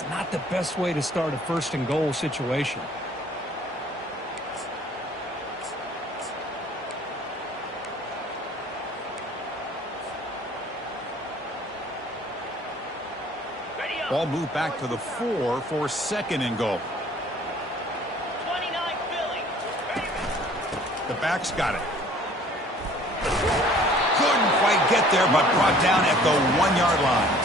It's not the best way to start a first and goal situation. Ball moved back to the 4 for second and goal. 29 Philly. The back's got it. Couldn't quite get there, but brought down at the 1-yard line.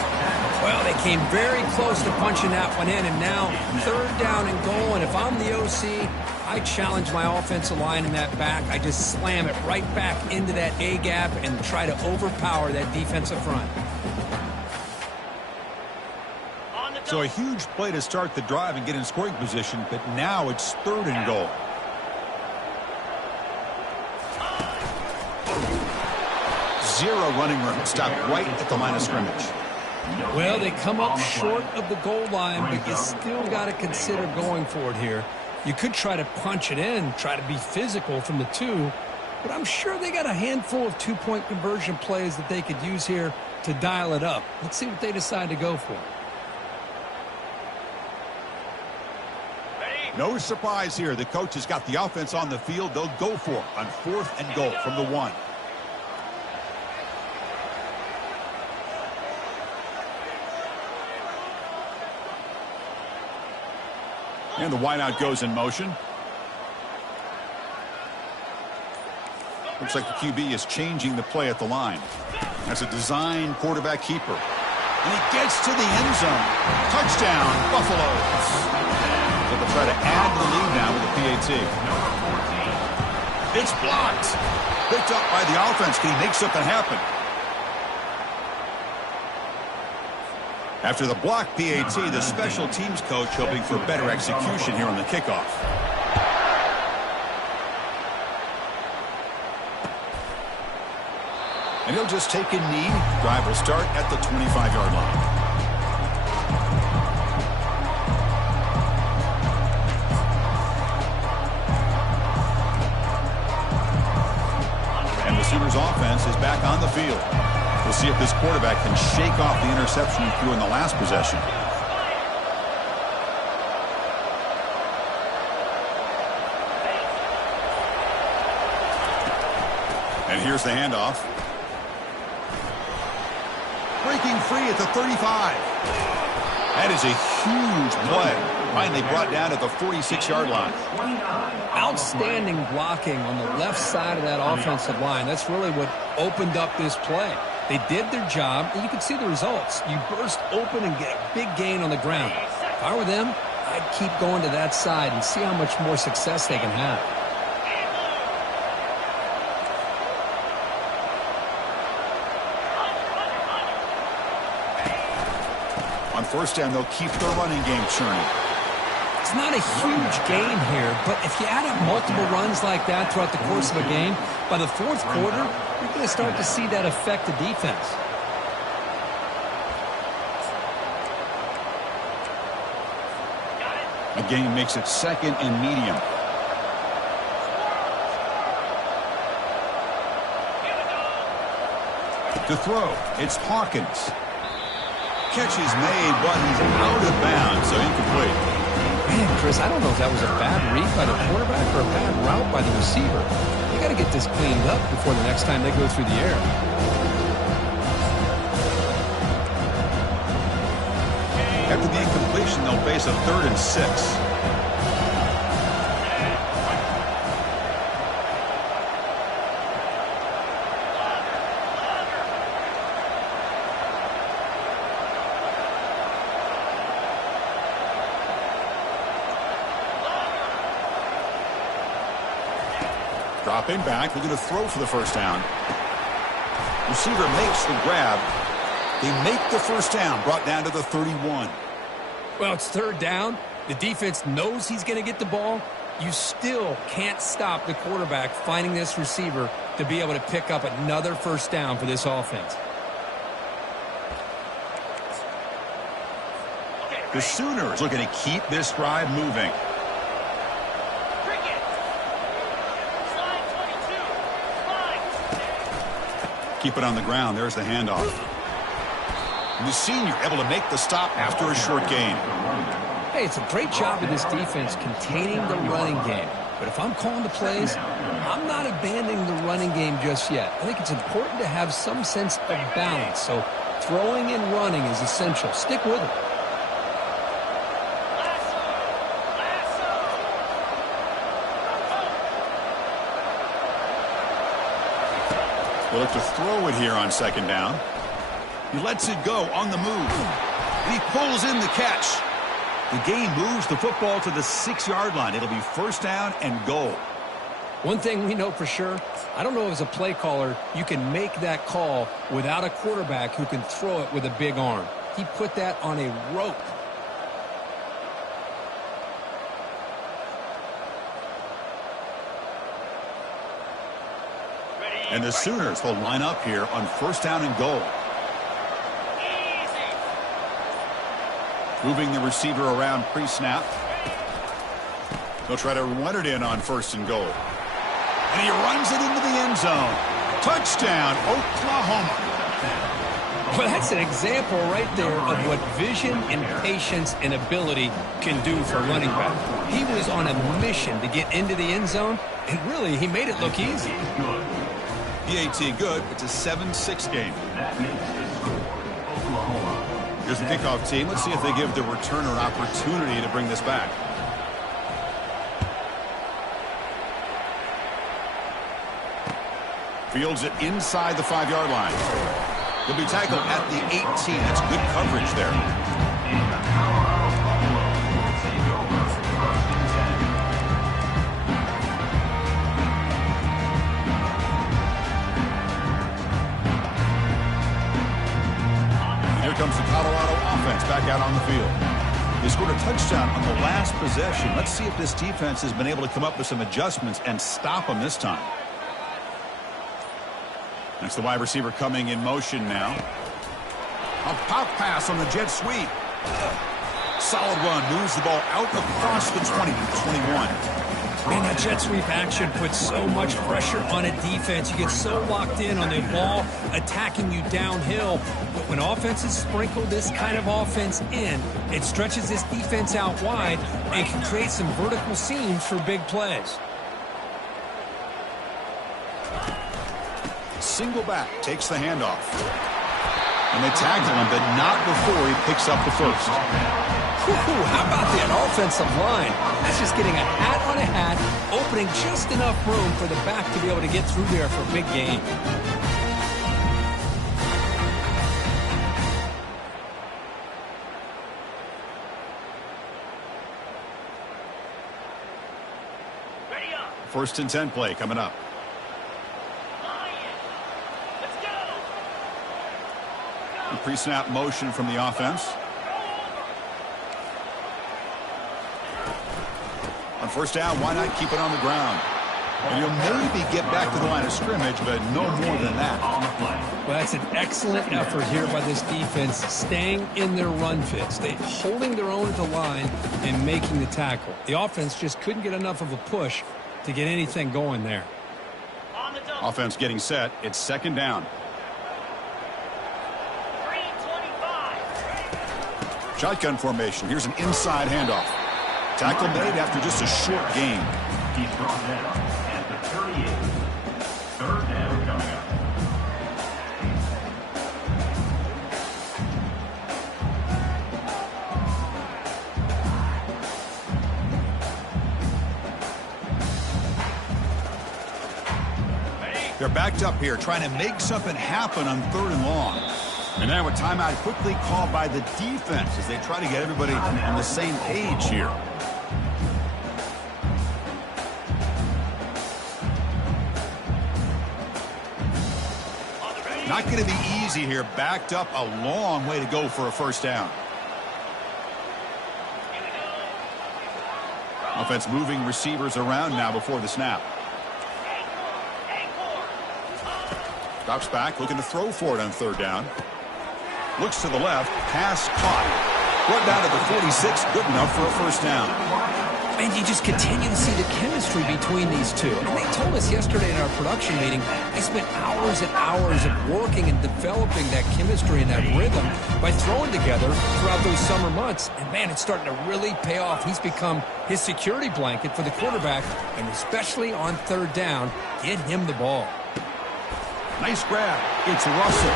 Well, they came very close to punching that one in, and now third down and goal. And if I'm the OC, I challenge my offensive line in that back. I just slam it right back into that A gap and try to overpower that defensive front. So a huge play to start the drive and get in scoring position, but now it's third and goal. Zero running room. Stopped right at the line of scrimmage. Well, they come up short of the goal line, but you still got to consider going for it here. You could try to punch it in, try to be physical from the 2, but I'm sure they got a handful of 2-point conversion plays that they could use here to dial it up. Let's see what they decide to go for. No surprise here. The coach has got the offense on the field. They'll go for it on fourth and goal from the 1. And the wideout goes in motion. Looks like the QB is changing the play at the line. That's a design quarterback keeper. And he gets to the end zone. Touchdown, Buffaloes. So they'll try to add to the lead now with the PAT. It's blocked. Picked up by the offense. Can he make something happen? After the block PAT, the special teams coach hoping for better execution here on the kickoff. And he'll just take a knee. Drive will start at the 25-yard line. And the Sooners offense is back on the field. We'll see if this quarterback can shake off the interception he threw in the last possession. And here's the handoff. Breaking free at the 35. That is a huge play. Finally brought down at the 46-yard line. Outstanding blocking on the left side of that offensive line. That's really what opened up this play. They did their job, and you can see the results. You burst open and get a big gain on the ground. If I were them, I'd keep going to that side and see how much more success they can have. On first down, they'll keep their running game churning. It's not a huge gain here, but if you add up multiple runs like that throughout the course of a game, by the fourth quarter, you're going to start to see that affect the defense. The game makes it second and medium. To throw, it's Hawkins. Catch is made, but he's out of bounds, so incomplete. Man, Chris, I don't know if that was a bad read by the quarterback or a bad route by the receiver. They got to get this cleaned up before the next time they go through the air. After the incompletion, they'll face a 3rd and 6. Dropping back, looking to throw for the first down. Receiver makes the grab. They make the first down, brought down to the 31. Well, it's third down. The defense knows he's going to get the ball. You still can't stop the quarterback finding this receiver to be able to pick up another first down for this offense. The Sooners looking to keep this drive moving. Keep it on the ground. There's the handoff. And the senior able to make the stop after a short gain. Hey, it's a great job of this defense containing the running game. But if I'm calling the plays, I'm not abandoning the running game just yet. I think it's important to have some sense of balance. So throwing and running is essential. Stick with it. We'll look to throw it here on second down. He lets it go on the move. And he pulls in the catch. The game moves the football to the 6-yard line. It'll be first down and goal. One thing we know for sure, I don't know as a play caller, you can make that call without a quarterback who can throw it with a big arm. He put that on a rope. And the Sooners will line up here on first down and goal. Moving the receiver around pre-snap. They'll try to run it in on first and goal. And he runs it into the end zone. Touchdown, Oklahoma. Well, that's an example right there of what vision and patience and ability can do for a running back. He was on a mission to get into the end zone, and really, he made it look easy. PAT good. It's a 7-6 game. Here's the kickoff team. Let's see if they give the returner an opportunity to bring this back. Fields it inside the 5-yard line. He'll be tackled at the 18. That's good coverage there. Here comes the Colorado offense back out on the field. They scored a touchdown on the last possession. Let's see if this defense has been able to come up with some adjustments and stop them this time. That's the wide receiver coming in motion now. A pop pass on the jet sweep. Solid run. Moves the ball out across the 20 to 21. Man, that jet sweep action puts so much pressure on a defense. You get so locked in on the ball attacking you downhill. But when offenses sprinkle this kind of offense in, it stretches this defense out wide and can create some vertical seams for big plays. Single back takes the handoff. And they tackle him, but not before he picks up the first. How about that offensive line? That's just getting a hat on a hat, opening just enough room for the back to be able to get through there for a big gain. First and 10 play coming up. Pre-snap motion from the offense. On first down, why not keep it on the ground? And you'll maybe get back to the line of scrimmage, but no more than that. Well, that's an excellent effort here by this defense, staying in their run fit, holding their own at the line and making the tackle. The offense just couldn't get enough of a push to get anything going there. Offense getting set. It's second down. Shotgun formation. Here's an inside handoff. Tackle made after just a short gain. He's brought down at the 38. Third down coming up. They're backed up here trying to make something happen on third and long. And now a timeout quickly called by the defense as they try to get everybody on the same page here. Not going to be easy here. Backed up a long way to go for a first down. Offense moving receivers around now before the snap. Drops back, looking to throw for it on third down. Looks to the left, pass caught. Brought down to the 46, good enough for a first down. And you just continue to see the chemistry between these two. And they told us yesterday in our production meeting, they spent hours and hours of working and developing that chemistry and that rhythm by throwing together throughout those summer months. And, man, it's starting to really pay off. He's become his security blanket for the quarterback, and especially on third down, get him the ball. Nice grab. It's Russell.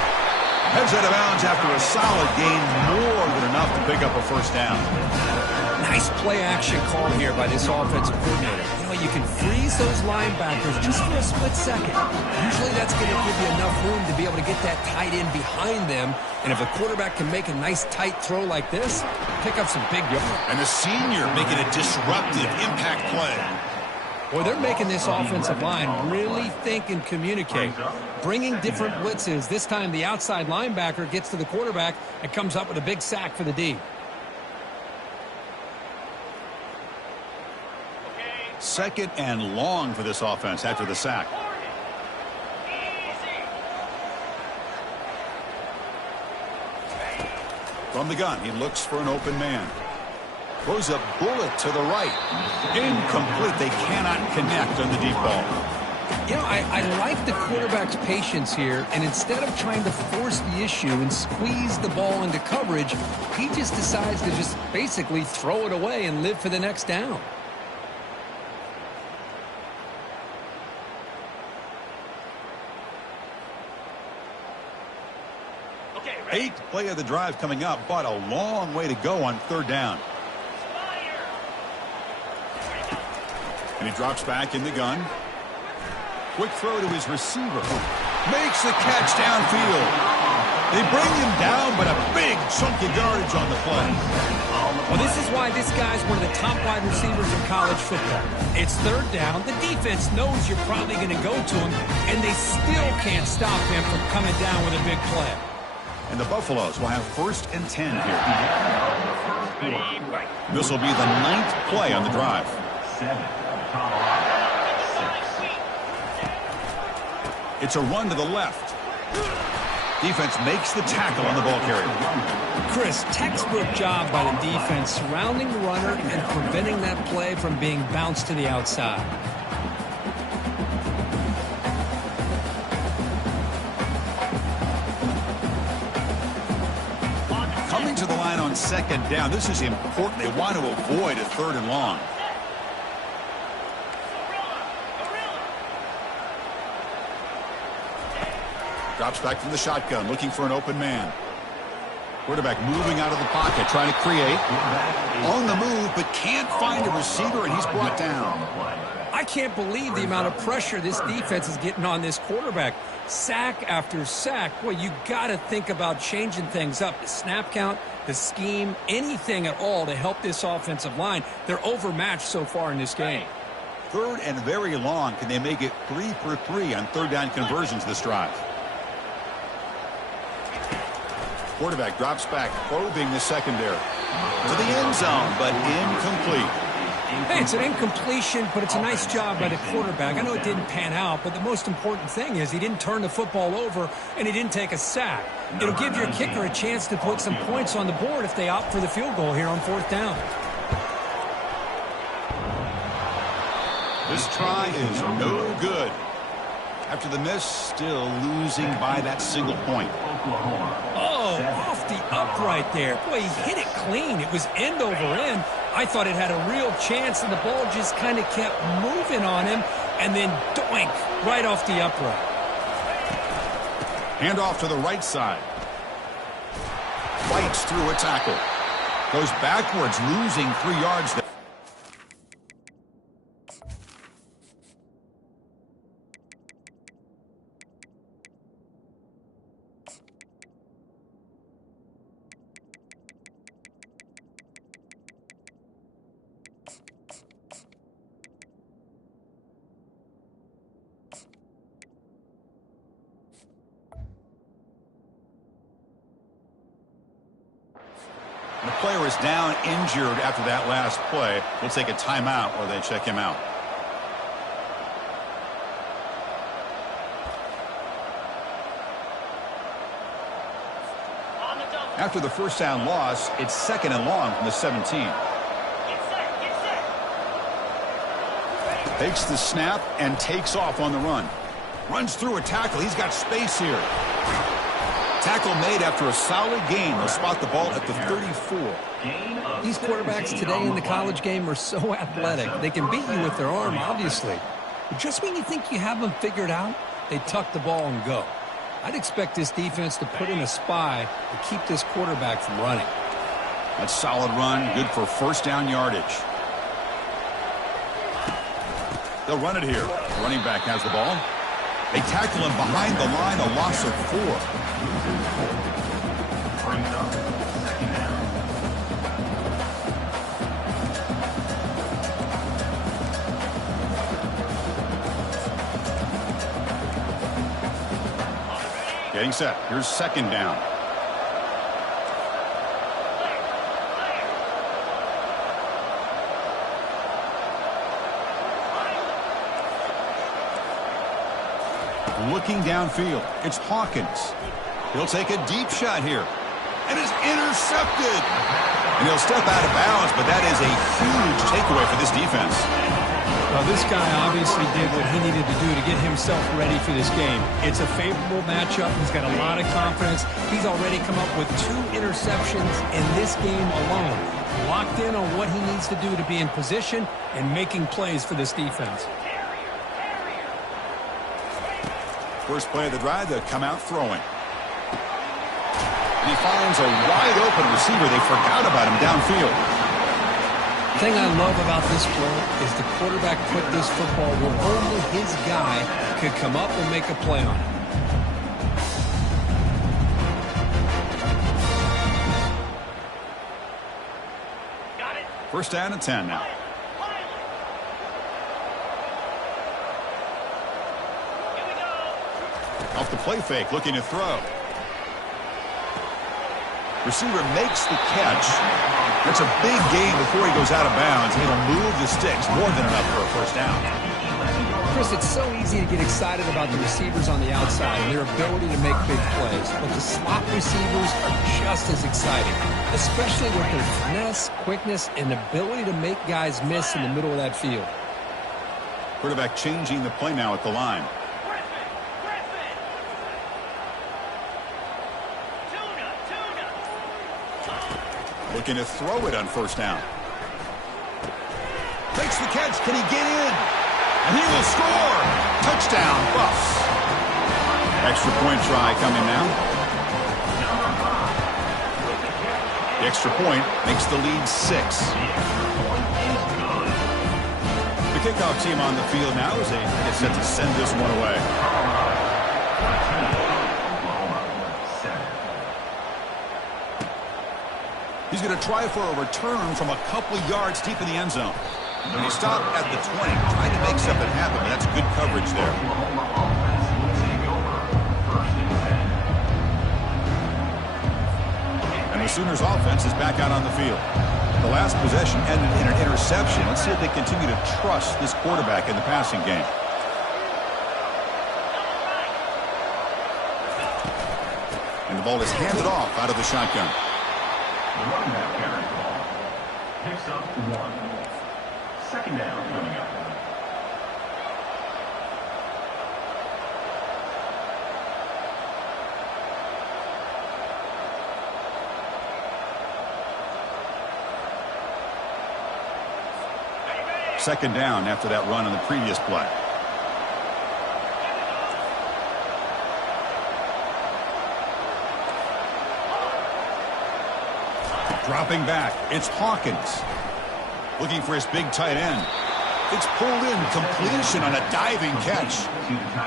Heads out of bounds after a solid gain, more than enough to pick up a first down. Nice play-action call here by this offensive coordinator. You know, you can freeze those linebackers just for a split second. Usually that's going to give you enough room to be able to get that tight end behind them. And if a quarterback can make a nice tight throw like this, pick up some big yards. And the senior making a disruptive impact play. Well, they're making this offensive line really think and communicate. Bringing different blitzes. This time the outside linebacker gets to the quarterback and comes up with a big sack for the D. Second and long for this offense after the sack. From the gun, he looks for an open man. Throws a bullet to the right. Incomplete. They cannot connect on the deep ball. You know, I like the quarterback's patience here, and instead of trying to force the issue and squeeze the ball into coverage, he just decides to just basically throw it away and live for the next down. Eighth play of the drive coming up, but a long way to go on third down. And he drops back in the gun. Quick throw to his receiver. Makes the catch downfield. They bring him down, but a big chunk of yardage on the play. Well, this is why this guy's one of the top wide receivers in college football. It's third down. The defense knows you're probably going to go to him, and they still can't stop him from coming down with a big play. And the Buffaloes will have 1st and 10 here. This will be the 9th play on the drive. It's a run to the left. Defense makes the tackle on the ball carrier. Chris, textbook job by the defense surrounding the runner and preventing that play from being bounced to the outside. Coming to the line on second down. This is important. They want to avoid a third and long. Drops back from the shotgun, looking for an open man. Quarterback moving out of the pocket, trying to create. On the move, but can't find a receiver, and he's brought down. I can't believe the amount of pressure this defense is getting on this quarterback. Sack after sack. Boy, you got to think about changing things up. The snap count, the scheme, anything at all to help this offensive line. They're overmatched so far in this game. Third and very long. Can they make it 3 for 3 on third down conversions this drive? Quarterback drops back, probing the secondary. To the end zone, but incomplete. Hey, it's an incompletion, but it's a nice job by the quarterback. I know it didn't pan out, but the most important thing is he didn't turn the football over and he didn't take a sack. It'll give your kicker a chance to put some points on the board if they opt for the field goal here on 4th down. This try is no good. After the miss, still losing by that single point. Oh, off the upright there. Boy, he hit it clean. It was end over end. I thought it had a real chance, and the ball just kind of kept moving on him, and then doink, right off the upright. Handoff to the right side. Fights through a tackle. Goes backwards, losing 3 yards there. The player is down injured after that last play. We'll take a timeout or they check him out. After the first down loss, it's 2nd and long from the 17. Takes the snap and takes off on the run. Runs through a tackle. He's got space here. Tackle made after a solid gain. They'll spot the ball at the 34. These quarterbacks today in the college game are so athletic. They can beat you with their arm, obviously. But just when you think you have them figured out, they tuck the ball and go. I'd expect this defense to put in a spy to keep this quarterback from running. That's solid run. Good for first down yardage. They'll run it here. The running back has the ball. They tackle him behind the line, a loss of 4. Brings up second down. Getting set. Here's second down. Looking downfield, it's Hawkins. He'll take a deep shot here. And is intercepted. And he'll step out of bounds, but that is a huge takeaway for this defense. Well, this guy obviously did what he needed to do to get himself ready for this game. It's a favorable matchup. He's got a lot of confidence. He's already come up with 2 interceptions in this game alone. Locked in on what he needs to do to be in position and making plays for this defense. First play of the drive, they'll come out throwing. And he finds a wide-open receiver. They forgot about him downfield. The thing I love about this play is the quarterback put this football where only his guy could come up and make a play on it. First down and 10 now. Off the play fake, looking to throw. Receiver makes the catch. That's a big gain before he goes out of bounds. He'll move the sticks, more than enough for a first down. Chris, it's so easy to get excited about the receivers on the outside and their ability to make big plays. But the slot receivers are just as exciting, especially with their finesse, quickness, and ability to make guys miss in the middle of that field. Quarterback changing the play now at the line. Looking to throw it on first down. Makes the catch. Can he get in? And he will score. Touchdown, Buffs. Extra point try coming now. The extra point makes the lead 6. The kickoff team on the field now as they get set to send this one away. He's going to try for a return from a couple of yards deep in the end zone. And he stopped at the 20, trying to make something happen, but that's good coverage there. And the Sooners offense is back out on the field. The last possession ended in an interception. Let's see if they continue to trust this quarterback in the passing game. And the ball is handed off out of the shotgun. The running back carry ball picks up 1. Second down coming up. Second down after that run on the previous play. Dropping back, it's Hawkins. Looking for his big tight end. It's pulled in, completion on a diving catch.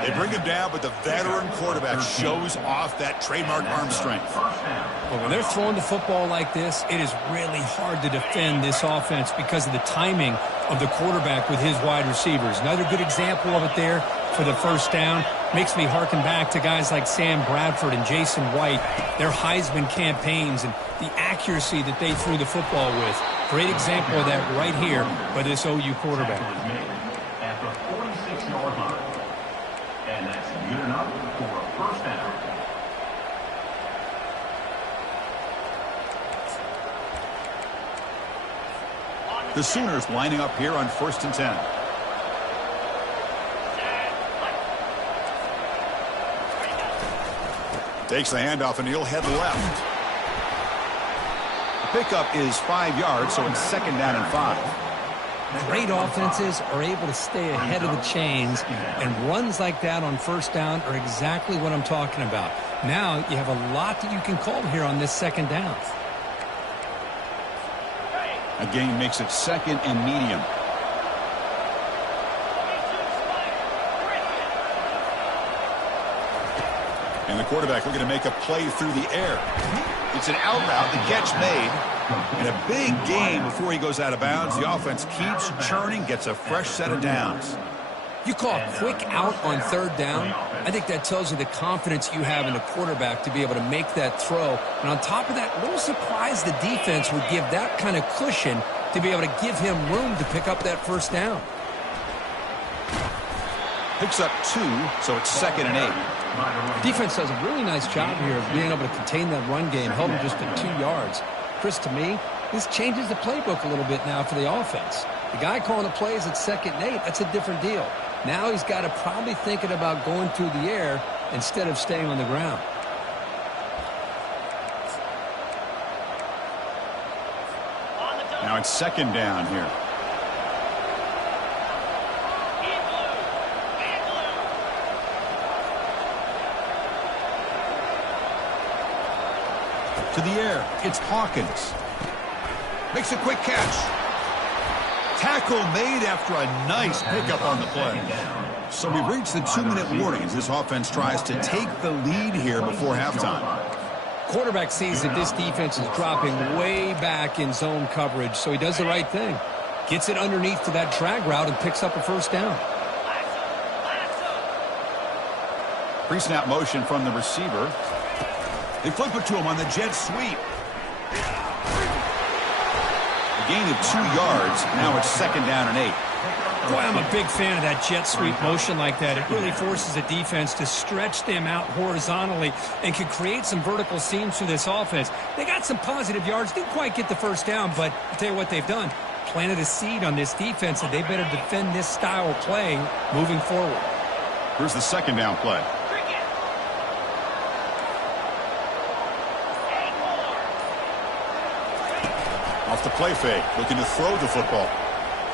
They bring him down, but the veteran quarterback shows off that trademark arm strength. Well, when they're throwing the football like this, it is really hard to defend this offense because of the timing of the quarterback with his wide receivers. Another good example of it there for the first down. Makes me harken back to guys like Sam Bradford and Jason White, their Heisman campaigns and the accuracy that they threw the football with. Great example of that right here by this OU quarterback. At the 46-yard line. And that's good enough for a first down. The Sooners lining up here on 1st and 10. Takes the handoff, and he'll head left. The pickup is 5 yards, so it's 2nd down and 5. Great offenses are able to stay ahead of the chains, and runs like that on 1st down are exactly what I'm talking about. Now you have a lot that you can call here on this 2nd down. A gain makes it 2nd and medium. And the quarterback looking to make a play through the air. It's an out route, the catch made, and a big gain before he goes out of bounds. The offense keeps churning, gets a fresh set of downs. You call a quick out on 3rd down. I think that tells you the confidence you have in the quarterback to be able to make that throw. And on top of that, a little surprised the defense would give that kind of cushion to be able to give him room to pick up that 1st down. Picks up 2, so it's 2nd and 8. Defense does a really nice job here of being able to contain that run game, held him just at 2 yards. Chris, to me, this changes the playbook a little bit now for the offense. The guy calling the plays at 2nd and 8, that's a different deal. Now he's got to probably thinking about going through the air instead of staying on the ground. Now it's 2nd down here. To the air, it's Hawkins. Makes a quick catch. Tackle made after a nice pickup on the play. So we've reached the 2-minute warning as this offense tries to take the lead here before halftime. Quarterback sees that this defense is dropping way back in zone coverage, so he does the right thing. Gets it underneath to that drag route and picks up a 1st down. Pre-snap motion from the receiver. They flip it to him on the jet sweep. A gain of 2 yards. Now it's 2nd down and 8. Boy, I'm a big fan of that jet sweep motion like that. It really forces the defense to stretch them out horizontally and can create some vertical seams for this offense. They got some positive yards. Didn't quite get the 1st down, but I'll tell you what they've done. Planted a seed on this defense, and they better defend this style of play moving forward. Here's the 2nd down play. Off the play fake, looking to throw the football.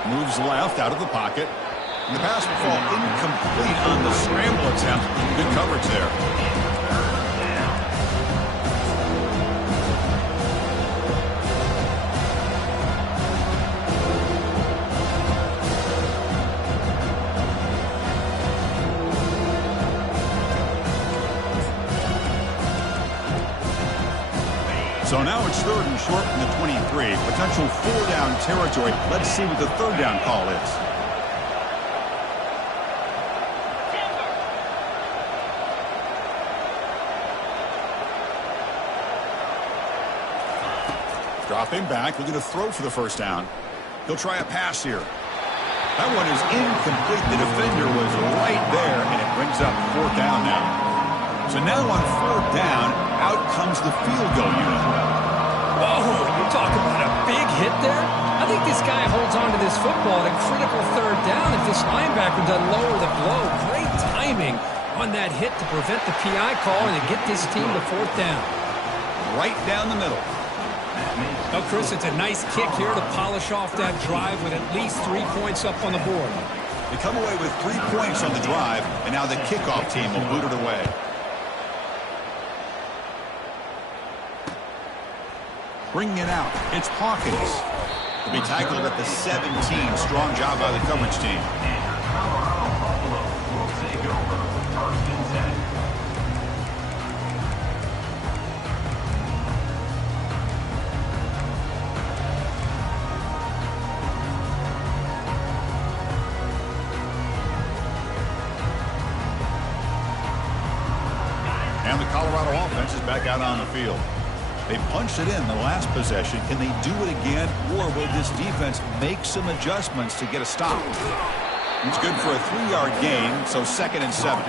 Moves left out of the pocket. And the pass will fall incomplete on the scramble attempt. Good coverage there. So now it's 3rd and short from the 23. Potential 4-down territory. Let's see what the 3rd down call is. Dropping back, looking to throw for the 1st down. He'll try a pass here. That one is incomplete. The defender was right there, and it brings up 4th down now. So now on 4th down, out comes the field goal unit. Whoa, you talk about a big hit there? I think this guy holds on to this football at a critical 3rd down if this linebacker doesn't lower the blow. Great timing on that hit to prevent the PI call and to get this team to 4th down. Right down the middle. Well, Chris, it's a nice kick here to polish off that drive with at least 3 points up on the board. They come away with 3 points on the drive, and now the kickoff team will boot it away. Bringing it out, it's Hawkins. He'll be tackled at the 17. Strong job by the coverage team. And the Colorado offense is back out on the field. They punched it in the last possession. Can they do it again, or will this defense make some adjustments to get a stop? It's good for a 3-yard gain, so 2nd and 7.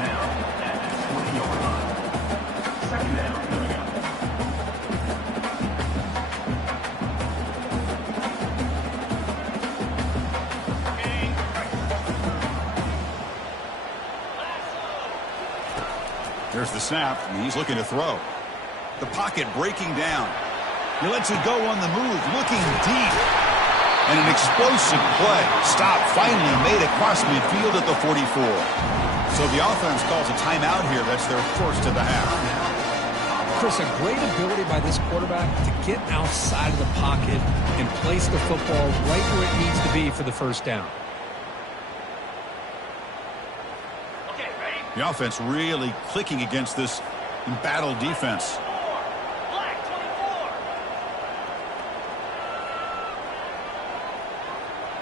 Here's the snap, and he's looking to throw. The pocket breaking down. He lets it go on the move, looking deep. And an explosive play. Stop finally made across midfield at the 44. So the offense calls a timeout here. That's their first of the half. Chris, a great ability by this quarterback to get outside of the pocket and place the football right where it needs to be for the first down. Okay, ready? The offense really clicking against this embattled defense. Black 24.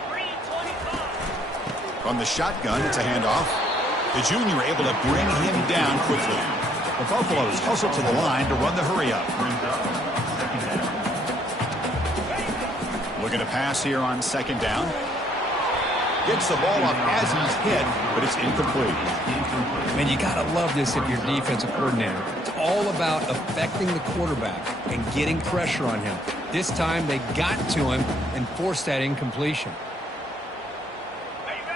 Green 25. On the shotgun, it's a handoff. The junior able to bring him down quickly. The Buffaloes hustle to the line to run the hurry up. Looking to pass here on second down. Gets the ball up as he's hit, but it's incomplete. Man, you got to love this if you're defensive coordinator. It's all about affecting the quarterback and getting pressure on him. This time they got to him and forced that incompletion.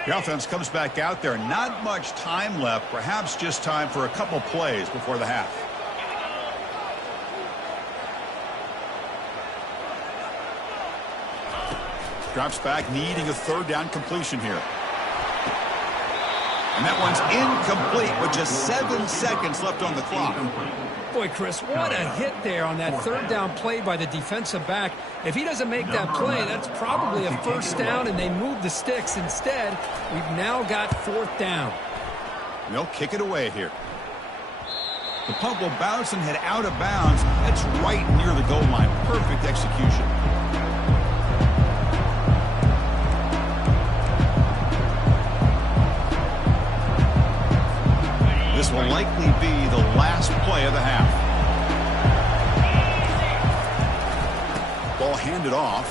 The offense comes back out there. Not much time left. Perhaps just time for a couple plays before the half. Drops back, needing a third down completion here. And that one's incomplete with just 7 seconds left on the clock. Boy, Chris, what a hit there on that third down play by the defensive back. If he doesn't make that play, that's probably a first down, and they move the sticks. Instead, we've now got fourth down. They'll kick it away here. The punt will bounce and head out of bounds. That's right near the goal line. Perfect execution. This will likely be the last play of the half. Ball handed off.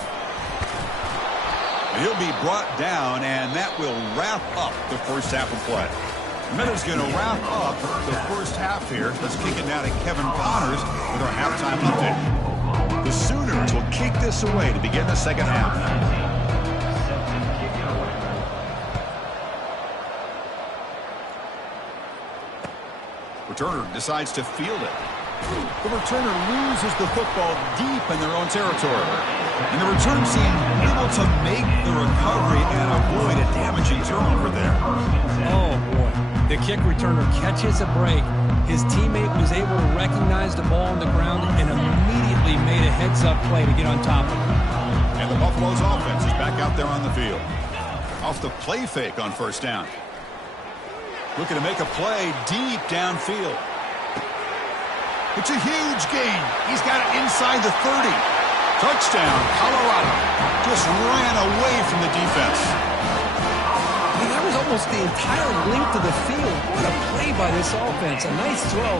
He'll be brought down, and that will wrap up the first half of play. Meadows going to wrap up the first half here. Let's kick it now to Kevin Connors with our halftime update. The Sooners will kick this away to begin the second half. Returner decides to field it. The returner loses the football deep in their own territory. And the return team able to make the recovery and avoid a damaging turnover there. Oh, boy. The kick returner catches a break. His teammate was able to recognize the ball on the ground and immediately made a heads-up play to get on top of it. And the Buffaloes offense is back out there on the field. Off the play fake on first down. Looking to make a play deep downfield. It's a huge gain. He's got it inside the 30. Touchdown, Colorado. Just ran away from the defense. Hey, that was almost the entire length of the field. What a play by this offense. A nice throw.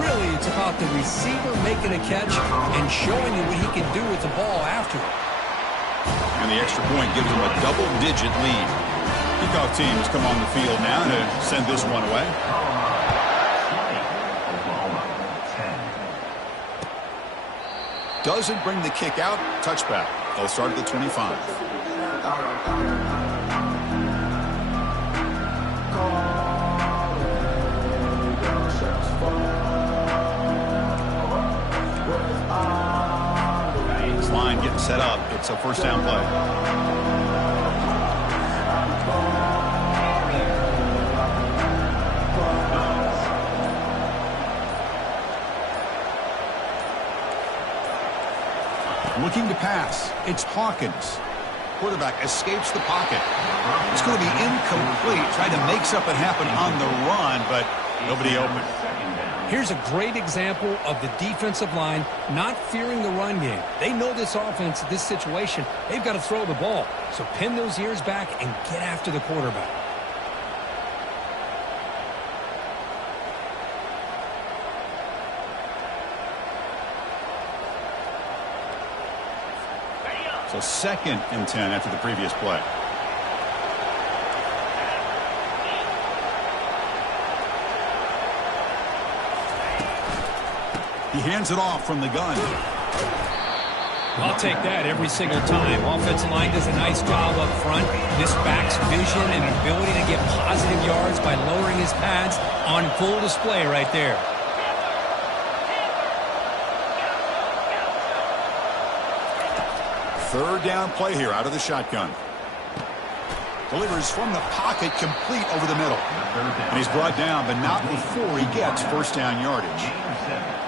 Really, it's about the receiver making a catch and showing you what he can do with the ball after. And the extra point gives him a double-digit lead. Kickoff teams come on the field now to send this one away. Doesn't bring the kick out. Touchback. They'll start at the 25. This line getting set up. It's a first down play. Looking to pass. It's Hawkins. Quarterback escapes the pocket. It's going to be incomplete. Tried to make something happen on the run, but nobody open. Here's a great example of the defensive line not fearing the run game. They know this offense, this situation, they've got to throw the ball. So pin those ears back and get after the quarterback. So 2nd and 10 after the previous play. He hands it off from the gun. I'll take that every single time. Offensive line does a nice job up front. This back's vision and ability to get positive yards by lowering his pads on full display right there. Third down play here out of the shotgun. Delivers from the pocket, complete over the middle. And he's brought down, but not before he gets first down yardage.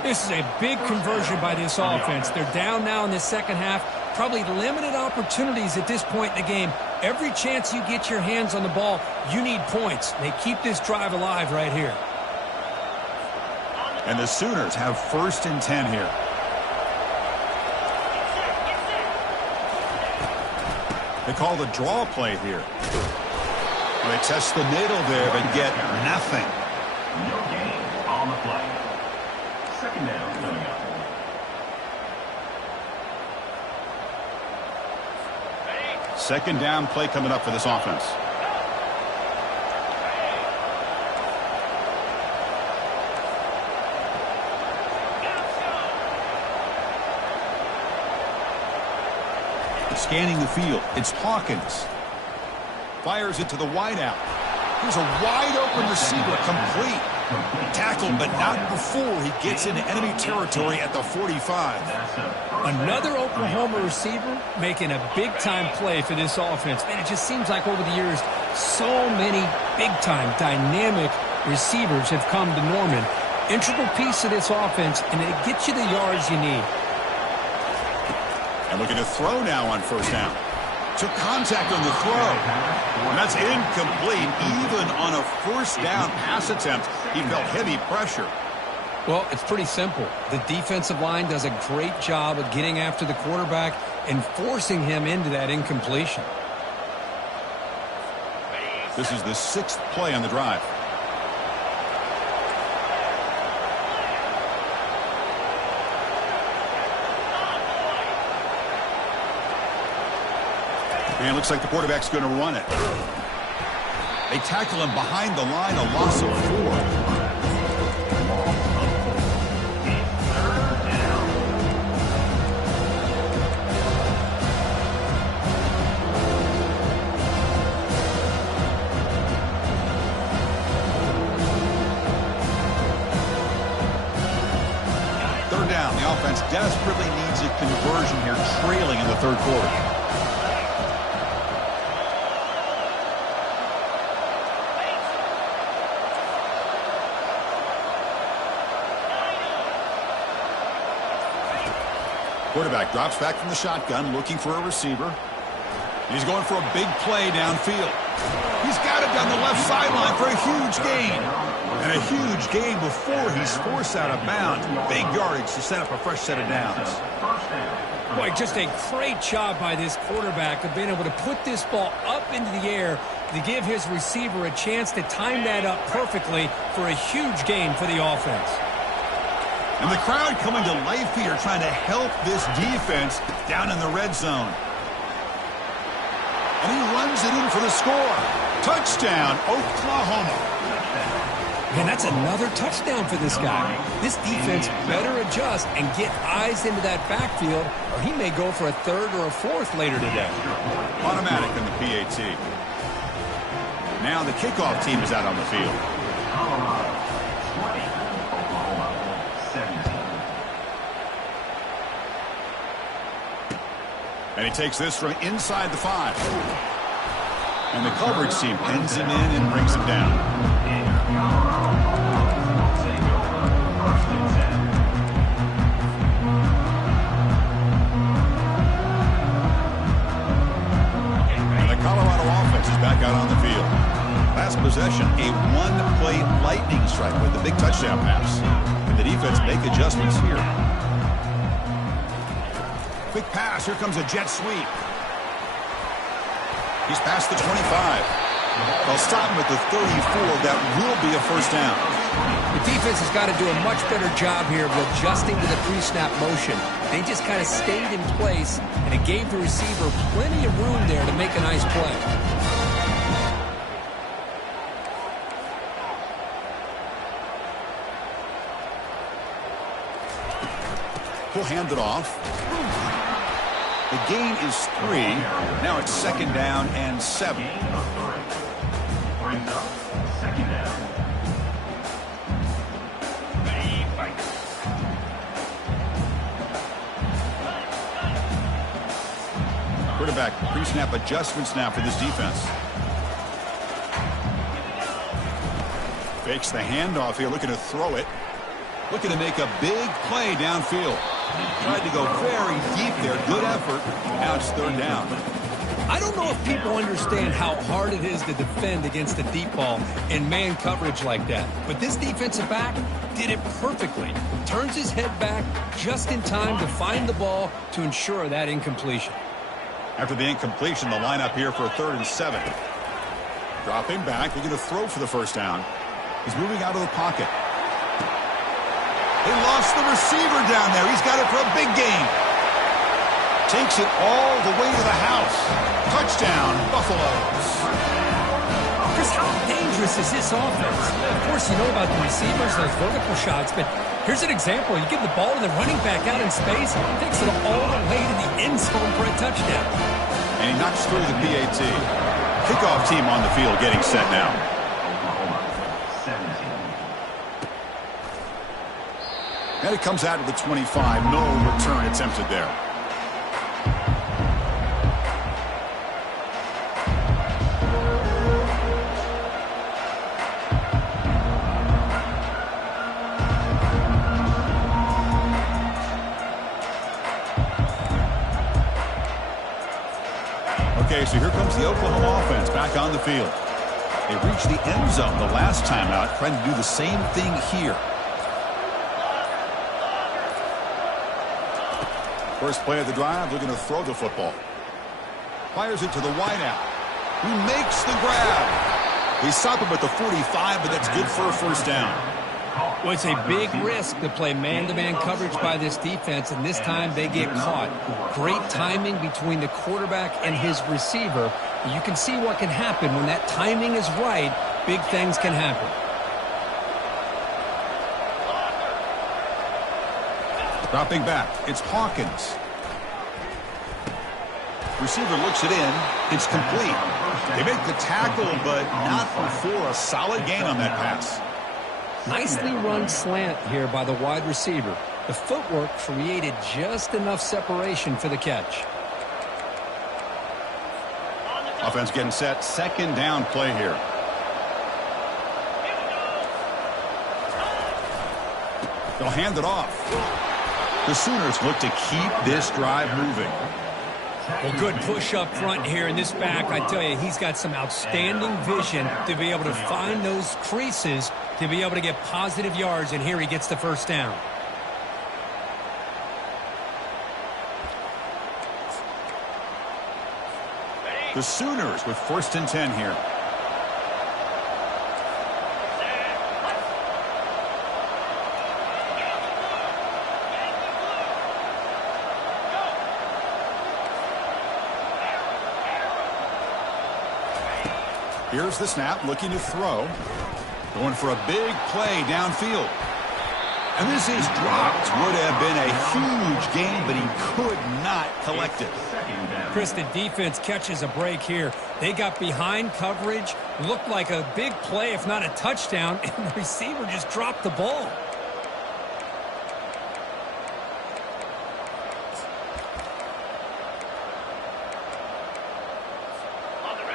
This is a big conversion by this offense. They're down now in the second half. Probably limited opportunities at this point in the game. Every chance you get your hands on the ball, you need points. They keep this drive alive right here. And the Sooners have first and 10 here. They call the draw play here. They test the middle there, but get nothing. No gain on the play. Second down coming up. Second down play coming up for this offense. Scanning the field, it's Hawkins. Fires it to the wideout. Here's a wide-open receiver, complete. Tackled, but not before he gets into enemy territory at the 45. Another Oklahoma receiver making a big-time play for this offense. And it just seems like over the years, so many big-time, dynamic receivers have come to Norman. Integral piece of this offense, and it gets you the yards you need. And looking to throw now on first down. Took contact on the throw. And that's incomplete. Even on a first down pass attempt, he felt heavy pressure. Well, it's pretty simple. The defensive line does a great job of getting after the quarterback and forcing him into that incompletion. This is the 6th play on the drive. And it looks like the quarterback's going to run it. They tackle him behind the line, a loss of 4. Third down. The offense desperately needs a conversion here, trailing in the third quarter. Quarterback drops back from the shotgun, looking for a receiver. He's going for a big play downfield. He's got it down the left sideline for a huge gain. And a huge gain before he's forced out of bounds. Big yardage to set up a fresh set of downs. Boy, just a great job by this quarterback of being able to put this ball up into the air to give his receiver a chance to time that up perfectly for a huge gain for the offense. And the crowd coming to life here, trying to help this defense down in the red zone. And he runs it in for the score. Touchdown, Oklahoma. Man, that's another touchdown for this guy. This defense better adjust and get eyes into that backfield, or he may go for a third or a fourth later today. Automatic in the PAT. Now the kickoff team is out on the field. And he takes this from inside the 5. And the coverage team pins him in and brings him down. And the Colorado offense is back out on the field. Last possession, a one-play lightning strike with the big touchdown pass. And the defense make adjustments here. Quick pass. Here comes a jet sweep. He's past the 25. They'll stop him at the 34. That will be a first down. The defense has got to do a much better job here of adjusting to the pre-snap motion. They just kind of stayed in place, and it gave the receiver plenty of room there to make a nice play. He'll hand it off. The gain is 3. Now it's 2nd down and 7. Gain of 3. Brings up 2nd down. Ready, fight. Quarterback pre-snap adjustments now for this defense. Fakes the handoff here, looking to throw it. Looking to make a big play downfield. Tried to go very deep there. Good effort. Now it's 3rd down. I don't know if people understand how hard it is to defend against a deep ball in man coverage like that. But this defensive back did it perfectly. Turns his head back just in time to find the ball to ensure that incompletion. After the incompletion, the lineup here for a 3rd and 7. Dropping back. They're going to throw for the 1st down. He's moving out of the pocket. They lost the receiver down there. He's got it for a big gain. Takes it all the way to the house. Touchdown, Buffaloes. Chris, how dangerous is this offense? Of course, you know about the receivers, those vertical shots, but here's an example. You give the ball to the running back out in space, takes it all the way to the end zone for a touchdown. And he knocks through the PAT. Kickoff team on the field getting set now. Oklahoma 17. And it comes out to the 25. No return attempted there. Okay, so here comes the Oklahoma offense back on the field. They reached the end zone the last time out, trying to do the same thing here. First play of the drive, looking to throw the football. Fires it to the wideout. He makes the grab. He stopped him at the 45, but that's good for a 1st down. Well, it's a big risk to play man-to-man coverage by this defense, and this time they get caught. Great timing between the quarterback and his receiver. You can see what can happen when that timing is right. Big things can happen. Dropping back, it's Hawkins. Receiver looks it in. It's complete. They make the tackle, but not before a solid gain on that pass. Nicely run slant here by the wide receiver. The footwork created just enough separation for the catch. Offense getting set. 2nd down play here. They'll hand it off. The Sooners look to keep this drive moving. Well, good push up front here in this back. I tell you, he's got some outstanding vision to be able to find those creases to be able to get positive yards, and here he gets the 1st down. The Sooners with 1st and 10 here. Here's the snap, looking to throw. Going for a big play downfield. And this is dropped. Would have been a huge gain, but he could not collect it. Chris, the defense catches a break here. They got behind coverage, looked like a big play, if not a touchdown, and the receiver just dropped the ball.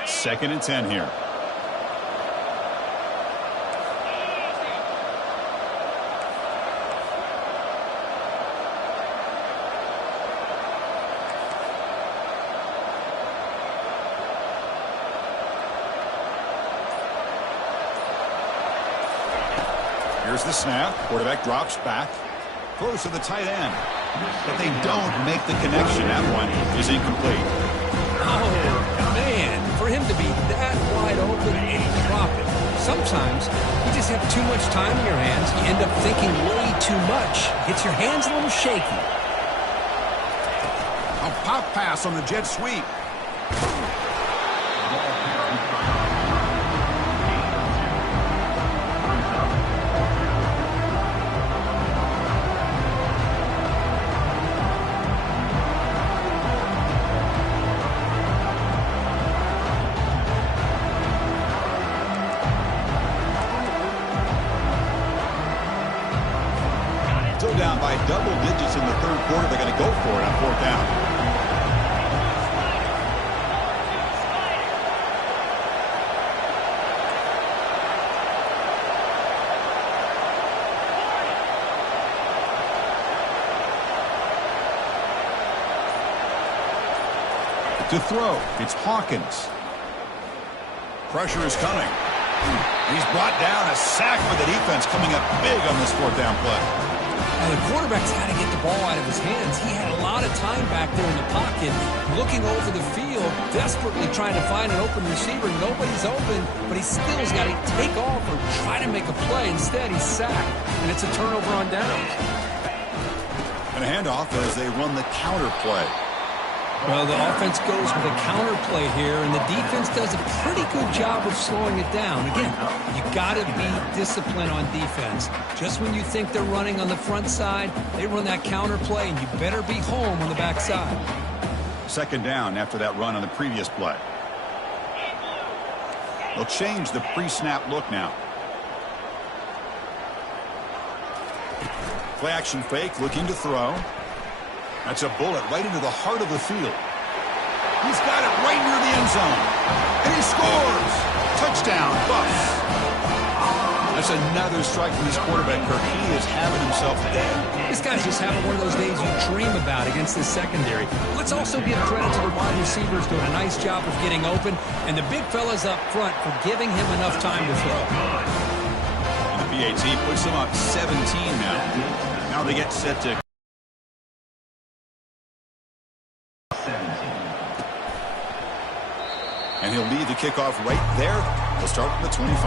Second and 10 here. Here's the snap. Quarterback drops back. Throws to the tight end. But they don't make the connection. That one is incomplete. Oh, man. For him to be that wide open and drop it. Sometimes you just have too much time in your hands. You end up thinking way too much. Gets your hands a little shaky. A pop pass on the jet sweep. down by double digits in the third quarter. They're going to go for it on fourth down. To throw, it's Hawkins. Pressure is coming. He's brought down, a sack for the defense, coming up big on this fourth down play. Now the quarterback's got to get the ball out of his hands. He had a lot of time back there in the pocket, looking over the field, desperately trying to find an open receiver. Nobody's open, but he still's got to take off or try to make a play. Instead, he's sacked, and it's a turnover on downs. And a handoff as they run the counter play. Well, the offense goes with a counter play here, and the defense does a pretty good job of slowing it down. Again, you got to be disciplined on defense. Just when you think they're running on the front side, they run that counter play, and you better be home on the back side. Second down after that run on the previous play. They'll change the pre-snap look now. Play action fake, looking to throw. That's a bullet right into the heart of the field. He's got it right near the end zone. And he scores! Touchdown, Bucks. That's another strike from this quarterback, Kirk. He is having himself a day. This guy's just having one of those days you dream about against this secondary. Let's also give credit to the wide receivers doing a nice job of getting open, and the big fellas up front for giving him enough time to throw. And the PAT puts them up 17 now. Now they get set to... And he'll lead the kickoff right there. He'll start from the 25.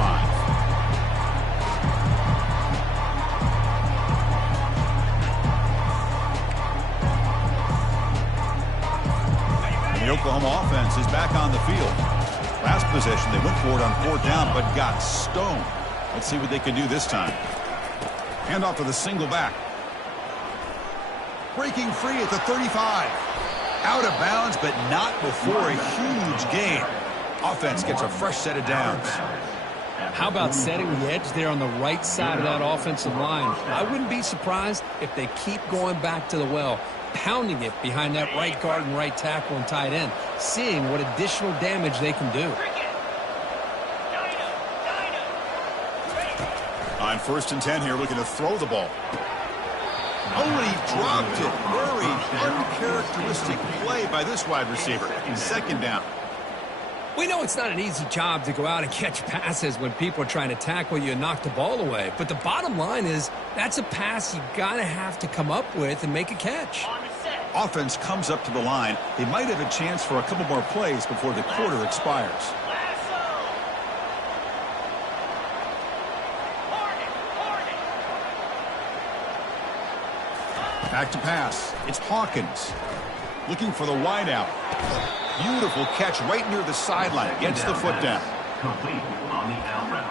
And the Oklahoma offense is back on the field. Last possession, they went for it on fourth down, but got stoned. Let's see what they can do this time. Handoff to the single back. Breaking free at the 35. Out of bounds, but not before a huge gain. Offense gets a fresh set of downs. How about setting the edge there on the right side of that offensive line? I wouldn't be surprised if they keep going back to the well, pounding it behind that right guard and right tackle and tight end, seeing what additional damage they can do. On 1st and 10 here, looking to throw the ball. Oh, and he dropped it. Very uncharacteristic play by this wide receiver. Second down. We know it's not an easy job to go out and catch passes when people are trying to tackle you and knock the ball away. But the bottom line is that's a pass you got to have to come up with and make a catch. Offense comes up to the line. They might have a chance for a couple more plays before the quarter expires. Back to pass. It's Hawkins. Looking for the wideout. Beautiful catch right near the sideline. Gets the foot down. Complete on the out route.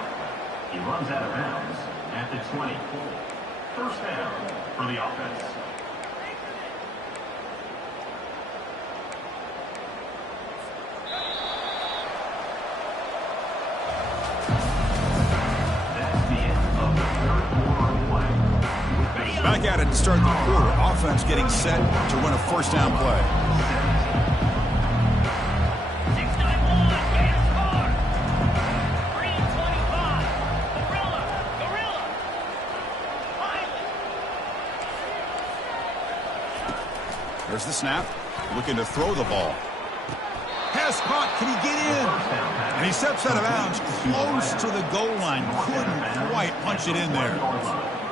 He runs out of bounds at the 20. First down for the offense. That's the end of the third quarter of play. Back at it to start the quarter. Offense getting set to run a first down play. There's the snap. Looking to throw the ball. Pass caught. Can he get in? And he steps out of bounds close to the goal line. Couldn't quite punch it in there.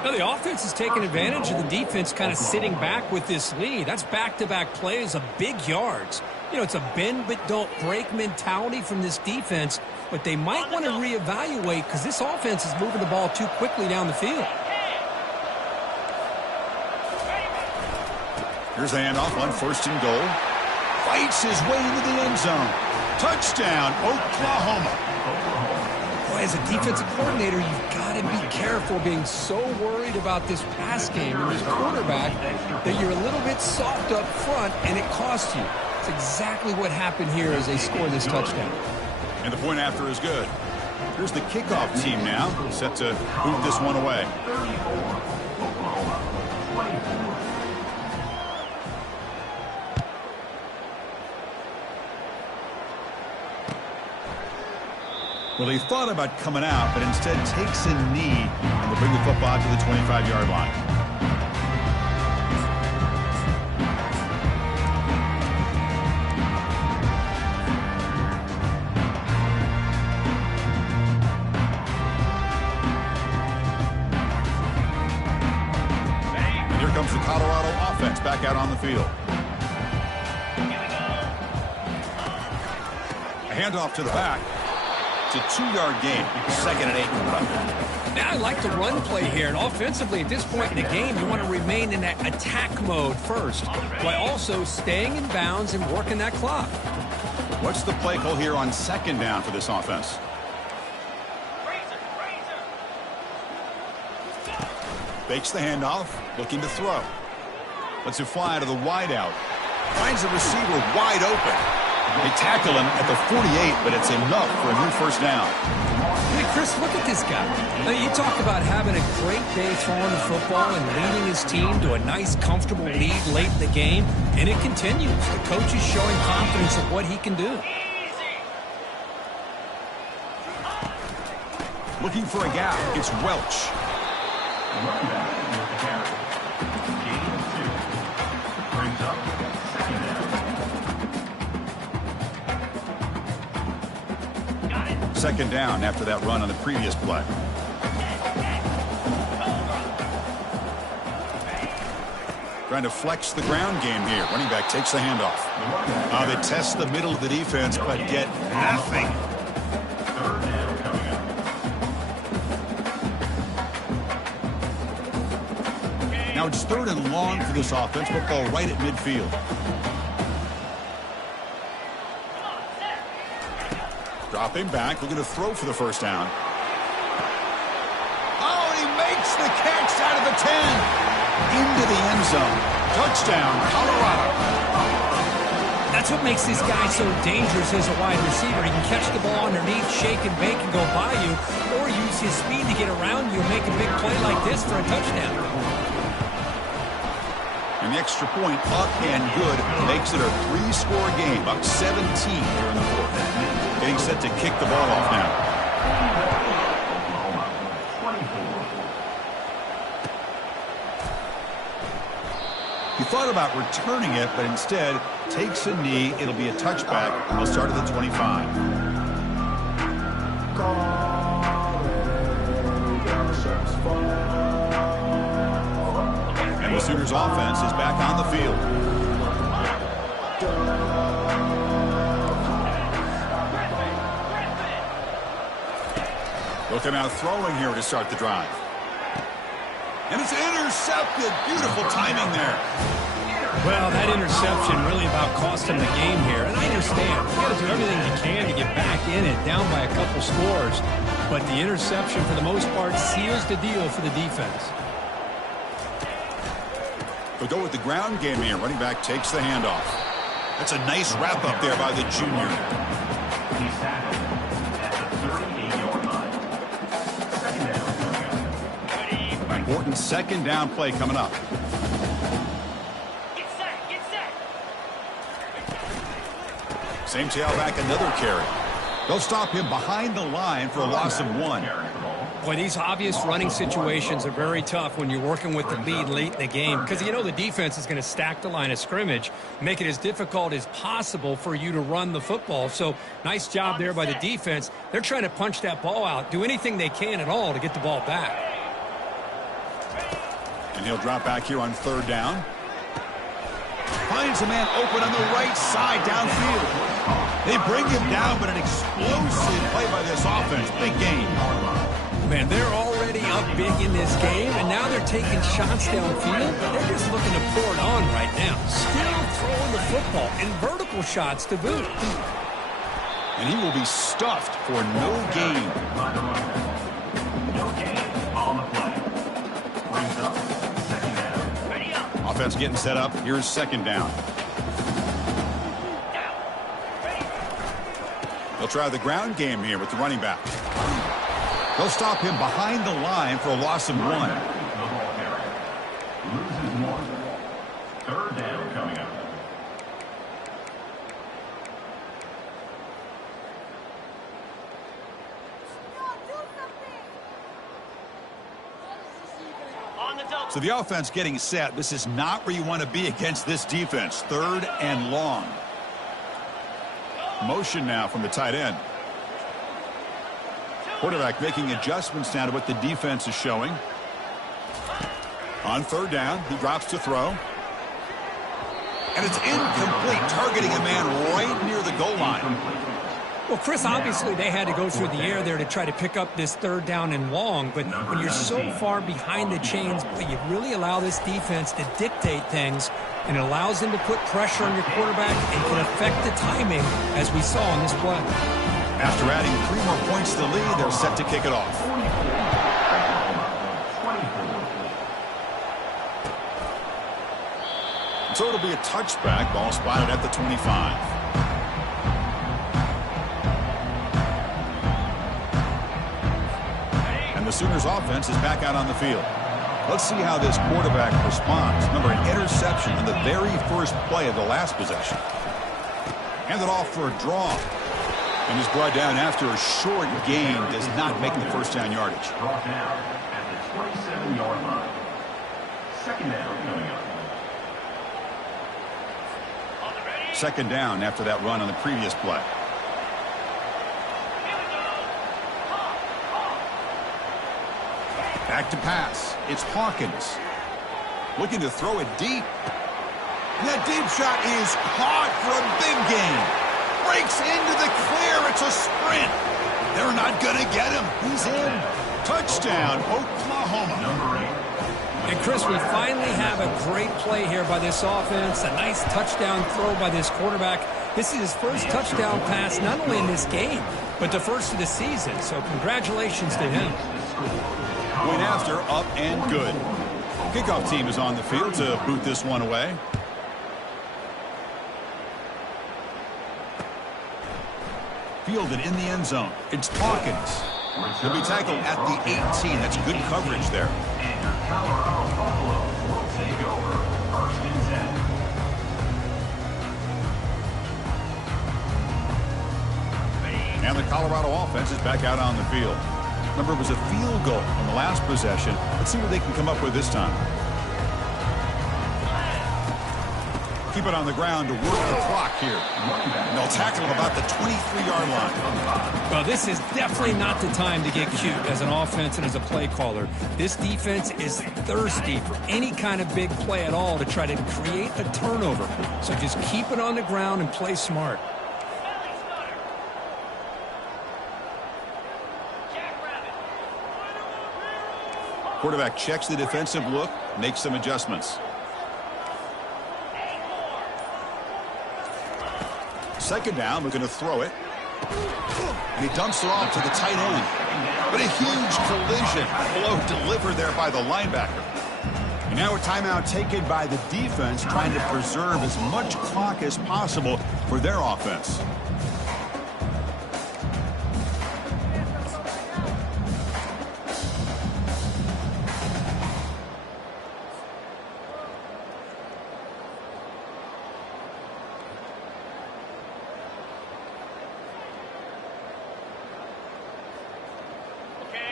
Now the offense is taking advantage of the defense kind of sitting back with this lead. That's back-to-back plays of big yards. You know, it's a bend but don't break mentality from this defense, but they might want to reevaluate because this offense is moving the ball too quickly down the field. Here's the handoff on 1st and goal. Fights his way into the end zone. Touchdown, Oklahoma. Boy, as a defensive coordinator, you've got to be careful being so worried about this pass game and this quarterback that you're a little bit soft up front and it costs you. It's exactly what happened here as they score this touchdown. And the point after is good. Here's the kickoff team now, set to boot this one away. 34, Oklahoma, 23. Well, he thought about coming out, but instead takes a knee and will bring the football to the 25-yard line. And here comes the Colorado offense back out on the field. A handoff to the back. It's a 2-yard gain. 2nd and 8 coming up. Now I like the run play here, and offensively at this point in the game, you want to remain in that attack mode first, while also staying in bounds and working that clock. What's the play call here on 2nd down for this offense? Fakes the handoff, looking to throw. Lets it fly to the wideout. Finds the receiver wide open. They tackle him at the 48, but it's enough for a new first down. Hey, Chris, look at this guy. Now, you talk about having a great day throwing the football and leading his team to a nice, comfortable lead late in the game, and it continues. The coach is showing confidence of what he can do. Looking for a gap. It's Welch. Running back with the carry. Gain of 2. Brings up 2nd down. 2nd down after that run on the previous play. Trying to flex the ground game here. Running back takes the handoff. They test the middle of the defense, but get nothing. 3rd down coming up. Now it's 3rd and long for this offense. Football right at midfield. Dropping back, looking to throw for the first down. Oh, and he makes the catch out of the 10. Into the end zone. Touchdown, Colorado. That's what makes this guy so dangerous as a wide receiver. He can catch the ball underneath, shake and bake and go by you, or use his speed to get around you and make a big play like this for a touchdown. And the extra point up and good makes it a 3-score game. Up 17 here in the 4th. Getting set to kick the ball off now. He thought about returning it, but instead takes a knee. It'll be a touchback, and they'll start at the 25. And the Sooners offense is back on the field. Looking out throwing here to start the drive. And it's intercepted. Beautiful timing there. Well, that interception really about cost him the game here. And I understand. You got to do everything you can to get back in it, down by a couple scores. But the interception, for the most part, seals the deal for the defense. They'll go with the ground game here. Running back takes the handoff. That's a nice wrap up there by the junior. He's tackled at the 38-yard line. 2nd down coming up. Important 2nd down play coming up. Get set, get set. Same tailback, another carry. They'll stop him behind the line for a loss of 1. Boy, these obvious running situations are very tough when you're working with the lead late in the game, because you know the defense is going to stack the line of scrimmage, make it as difficult as possible for you to run the football. So nice job there by the defense. They're trying to punch that ball out, do anything they can at all to get the ball back. And he'll drop back here on 3rd down. Finds a man open on the right side downfield. They bring him down, but an explosive play by this offense. Big gain. Man, they're already up big in this game, and now they're taking shots downfield. They're just looking to pour it on right now. Still throwing the football, and vertical shots to boot. And he will be stuffed for no gain. No gain on the play. Brings up 2nd down. Ready up. Offense getting set up. Here's 2nd down. They'll try the ground game here with the running back. They'll stop him behind the line for a loss of 1. The ball carrier loses 1. 3rd down coming up. on the double. So the offense getting set. This is not where you want to be against this defense. 3rd and long. Motion now from the tight end. Quarterback making adjustments now to what the defense is showing. On 3rd down, he drops to throw. And it's incomplete, targeting a man right near the goal line. Well, Chris, obviously they had to go through the air there to try to pick up this 3rd down and long, but when you're so far behind the chains, you really allow this defense to dictate things, and it allows them to put pressure on your quarterback and can affect the timing, as we saw in this play. After adding 3 more points to the lead, they're set to kick it off. So it'll be a touchback, ball spotted at the 25. The Sooners offense is back out on the field. Let's see how this quarterback responds. Remember, an interception on the very first play of the last possession. Handed off for a draw. And is brought down after a short gain. Does not make the first down yardage. Brought down at the 27-yard line. 2nd down coming up. 2nd down after that run on the previous play. Back to pass. It's Hawkins. Looking to throw it deep. And that deep shot is caught for a big gain. Breaks into the clear. It's a sprint. They're not going to get him. He's in. Touchdown, Oklahoma. And Chris, we finally have a great play here by this offense. A nice touchdown throw by this quarterback. This is his first touchdown pass, not only in this game, but the first of the season. So congratulations to him. Point after, up and good. Kickoff team is on the field to boot this one away. Fielded in the end zone. It's Hawkins. He'll be tackled at the 18. That's good coverage there. Colorado Buffalo will take over 1st and 10. And the Colorado offense is back out on the field. Remember, it was a field goal on the last possession. Let's see what they can come up with this time. Keep it on the ground to work the clock here. And they'll tackle him about the 23-yard line. Well, this is definitely not the time to get cute as an offense and as a play caller. This defense is thirsty for any kind of big play at all to try to create a turnover. So just keep it on the ground and play smart. Quarterback checks the defensive look, makes some adjustments. 2nd down, looking to throw it. And he dumps it off to the tight end. But a huge collision blow delivered there by the linebacker. And now a timeout taken by the defense, trying to preserve as much clock as possible for their offense.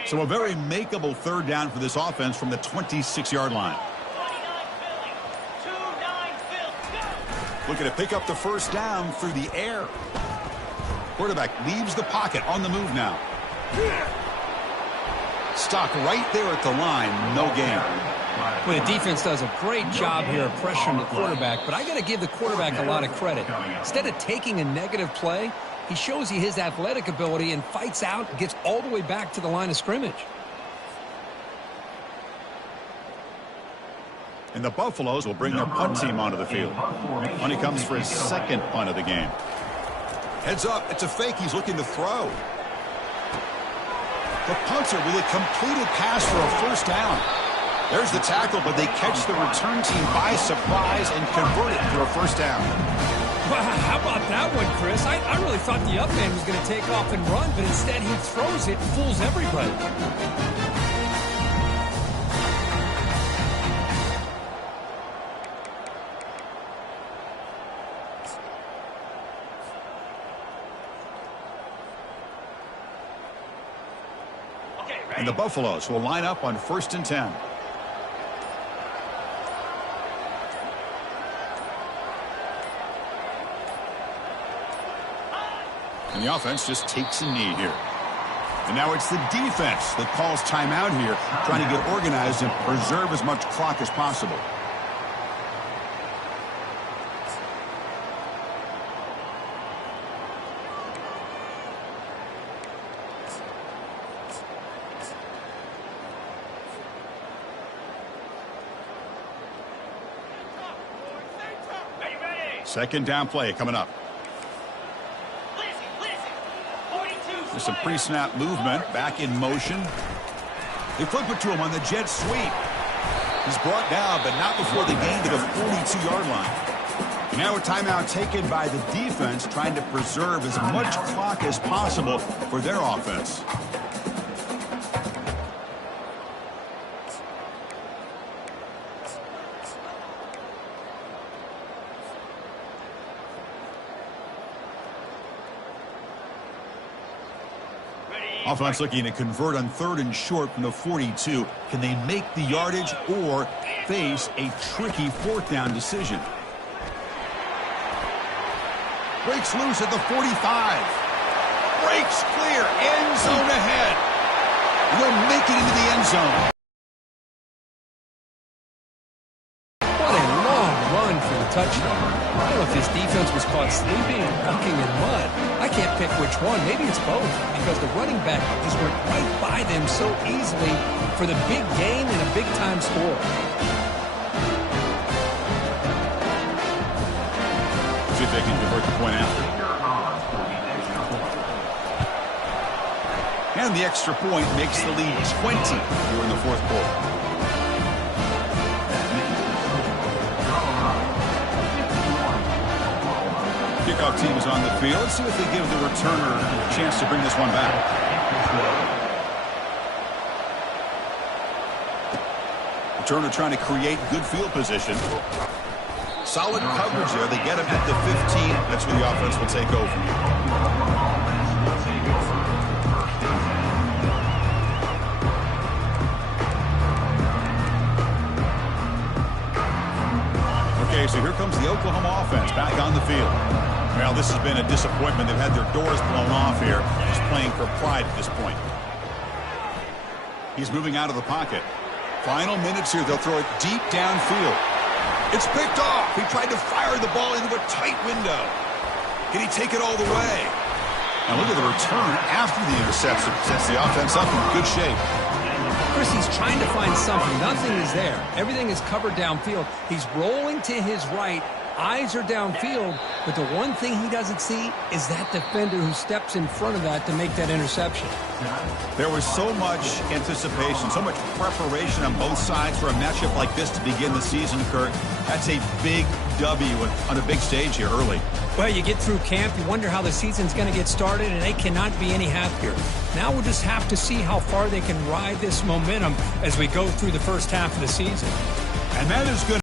So a very makeable 3rd down for this offense from the 26-yard line. 29 Phil. Looking to pick up the 1st down through the air. Quarterback leaves the pocket on the move now. Stopped right there at the line, no gain. Well, the defense does a great job here of pressuring the quarterback, but I got to give the quarterback a lot of credit. Instead of taking a negative play, he shows you his athletic ability and fights out and gets all the way back to the line of scrimmage. And the Buffaloes will bring their punt team onto the field. Money comes for his 2nd punt of the game. Heads up, it's a fake. He's looking to throw. The punter with a completed pass for a 1st down. There's the tackle, but they catch the return team by surprise and convert it for a 1st down. Wow, how about that one, Chris? I really thought the up man was going to take off and run, but instead he throws it and fools everybody. And the Buffaloes will line up on 1st and 10. And the offense just takes a knee here. And now it's the defense that calls timeout here, trying to get organized and preserve as much clock as possible. Second down play coming up. There's some pre-snap movement, back in motion. They flip it to him on the jet sweep. He's brought down, but not before the gain to the 42-yard line. Now a timeout taken by the defense, trying to preserve as much clock as possible for their offense. Offense looking to convert on 3rd and short from the 42. Can they make the yardage or face a tricky 4th down decision? Breaks loose at the 45. Breaks clear. End zone ahead. They'll make it into the end zone. What a long run for the touchdown. I don't know if his defense was caught sleeping or walking in mud. I can't pick which one. Maybe it's both, because the running back just went right by them so easily for the big gain and a big-time score. See if they can convert the point after. And the extra point makes the lead 20 here in the 4th quarter. Kickoff team is on the field. Let's see if they give the returner a chance to bring this one back. Returner trying to create good field position. Solid coverage there. They get him at the 15. That's where the offense will take over. Okay, so here comes the Oklahoma offense back on the field. Well, this has been a disappointment. They've had their doors blown off here. Just playing for pride at this point. He's moving out of the pocket. Final minutes here. They'll throw it deep downfield. It's picked off. He tried to fire the ball into a tight window. Can he take it all the way? Now look at the return after the interception. Sets the offense up in good shape. Chris, he's trying to find something. Nothing is there. Everything is covered downfield. He's rolling to his right. Eyes are downfield, but the one thing he doesn't see is that defender who steps in front of that to make that interception. There was so much anticipation, so much preparation on both sides for a matchup like this to begin the season, Kurt. That's a big W on a big stage here early. Well, you get through camp, you wonder how the season's going to get started, and they cannot be any happier. Now we'll just have to see how far they can ride this momentum as we go through the first half of the season. And that is good.